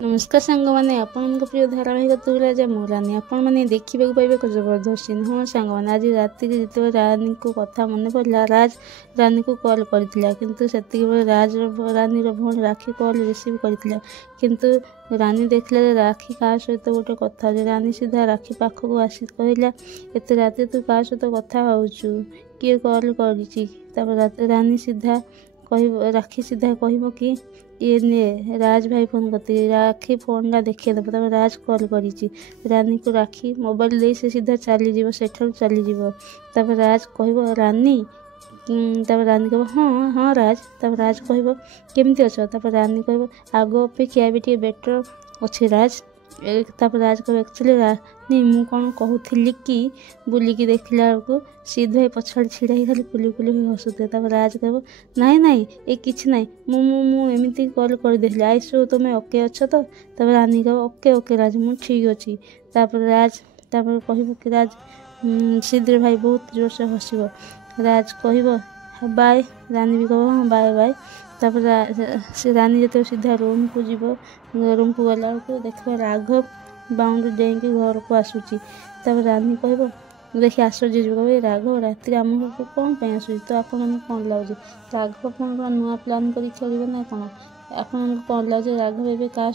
नमस्कार सांग मैंने आपण प्रिय धारावाहिक तू राजा मो रानी आपण मैंने देखा पाइबे जबरदस्त हाँ सांग मैंने आज राति जो रानी को कथा मन पड़ा राज रानी को कॉल करथिला किंतु सेतिक राज रानी भौणी राखी कॉल रिसीव करथिला किंतु रानी देखला राखी क्या सहित गोटे कथा रानी सीधा राखी पाखक आसी कहला एत रात तू क्या सहित कथा होचु किए कॉल कर रानी सीधा कह राखी सीधा कह कि ये ने राज भाई फोन करते राखी फोन ला देखिए तब राज कॉल करी रानी को राखी मोबाइल दे से सीधा चलीज से चलीज तब राज कह रानी तब रानी कह हाँ हाँ राज तब राज कह केमती अच्छ तब रानी कह आग अपेक्षा भी टे बेटर अच्छे राज तब राज कह एक्चुअली रानी मु कौन कहूली कि बुलिकी देखला बेलू सीध भाई पछाड़ छिड़ा ही खाली कुली कुली हसुथे तब राज कह नाई नाई ये किसी ना मुझे कॉल कर आईसो तुम्हें ओके अच्छ तो तब रानी कह ओके ओके राज मु ठीक अच्छी राज कह कि राज शीघ्र भाई बहुत जोर से हसब राज कह बाय रानी भी कह हाँ बाय बाय से रानी जो सीधा रूम को जीव रूम को गला देख राघव बाउंड्री डेंकी घर को आसूची तब रानी कह देखिए आश्चर्य कह राघव राति आम घर को कौन पे आसूँ तो आपन कौन लगे राघव कौन नुआ प्लान कर चलिए ना कौन आपन कौन लगे राघव ए क्या